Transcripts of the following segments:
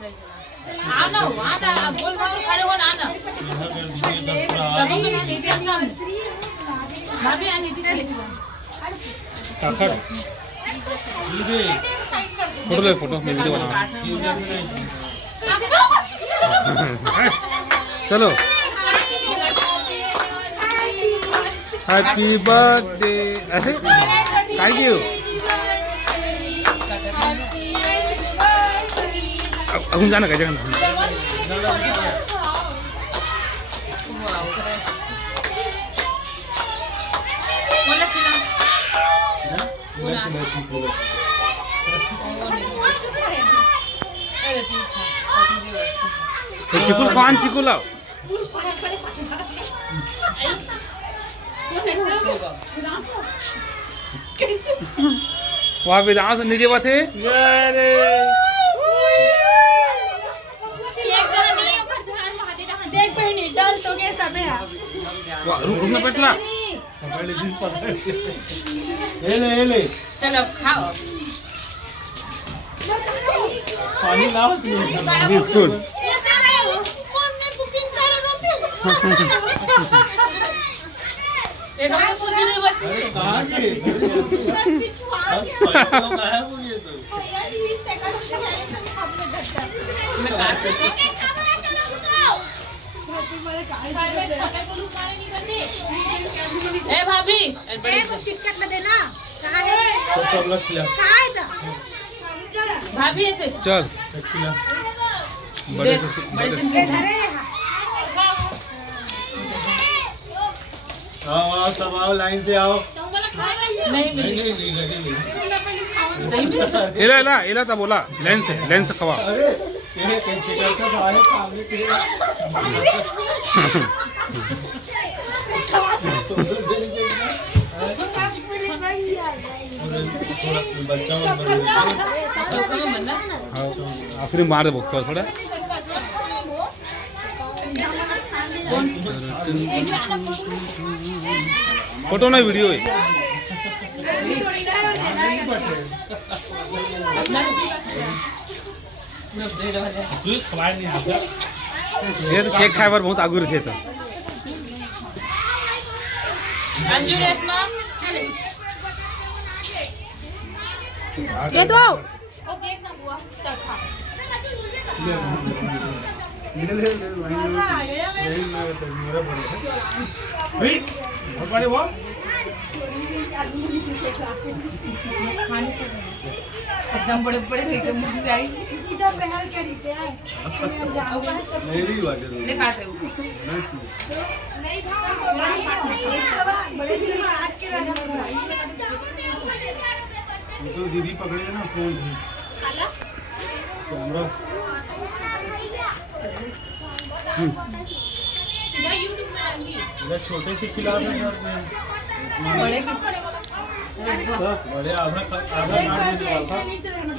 आना बोल खड़े हो ना भाभी आनी थी फोटो ले फोटो मैं वीडियो बना चलो हैप्पी बर्थडे अरे थैंक यू अब जाना का जगह चिकू खान चिकू लाओ वहाँ पे दांत नीचे बाते देख बहनी डल तो के सब है रुकना पड़ता ले चलो खाओ पानी लाओ बिस्कुट एक हम कुछ नहीं बची कहां के है बोलिए तो मैं काट देती ए भाभी बड़े किटकट न देना कहां है सब लोग खिला कहां है तो भाभी है चल खिला बड़े से धरे आओ सब आओ लाइन से आओ नहीं इला इला इला तो बोला लाइन से खवा अरे ये कैसे करता सारे सामने तेरे आखिरी मार दे बहुत थोड़ा फोटो ना वीडियो है ये तो केक खाए पर बहुत आगू रखे तो अंजू रेशमा ये तो ओके ना बुआ चल खा एकदम बड़े बड़े थे मुझे आई इधर पहल के रीते है ले काटे नहीं बड़े दिन काट के रहना तो दीदी पकड़े ना फोन कैमरा छोटे से खिला बड़े बड़े आधा नाट देने वाला था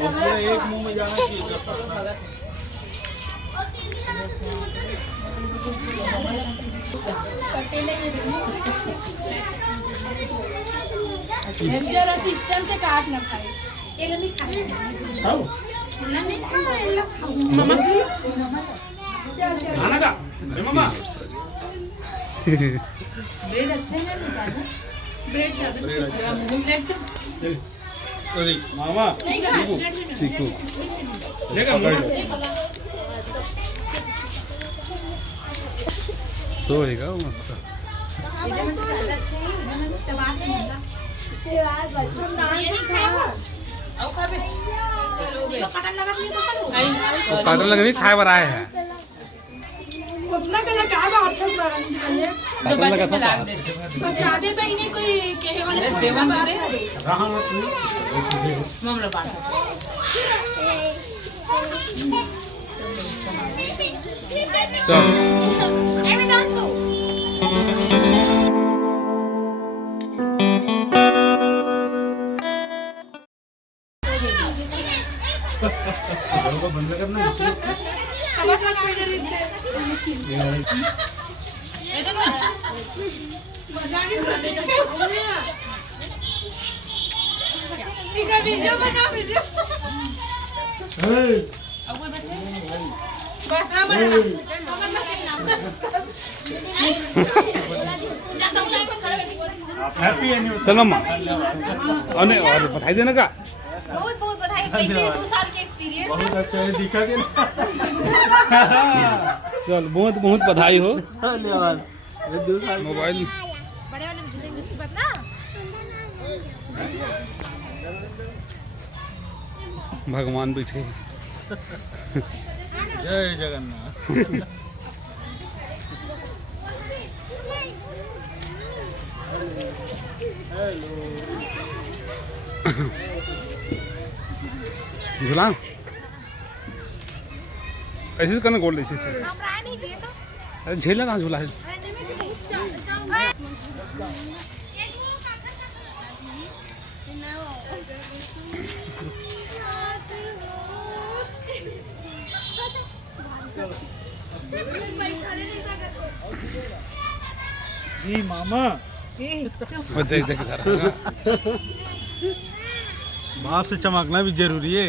और एक मुंह में जाना चाहिए जरा सिस्टम से काट ना खाए ये लोग नहीं खाए नहीं खाए ये लोग खाओ चल चल खाना का अरे मामा ब्रेड अच्छे हैं ना ब्रेड ज्यादा मुंह में देख अरे मामा चीकू देखा सोएगा मस्त इधर में ज्यादा अच्छे हैं चबात नहीं खाओ आओ खा बे चलो बे कटन लगा नहीं तो करो काटन लगे नहीं खाए पर आए हैं अपना कला का बात कर रहे तो बच्चे में लाग दे बचावे बहने कोई कहे वाले देवन दे कहां है तू मामला बात चल एमे डांसो बंद करना बस लगा इधर इधर ना जाने दो ठीक है वीडियो बना वीडियो अब कोई बच्चे हैप्पी एनिवर्सरी। चलो अम्मा और बधाई देने का। बहुत बहुत बधाई। कैसे 2 साल के एक्सपीरियंस। बहुत अच्छा है, दिखा के चल बहुत बहुत बधाई हो। धन्यवाद। मोबाइल बड़े वाले में झूलेंगे उसके बाद ना। भगवान बैठे। जय जगन्नाथ। झूला ऐसे करना गोल्ड ऐसे से। अरे झेलना कहाँ झूला है। जी मामा। वो देख देख इधर। बाप से चमकना भी जरूरी है।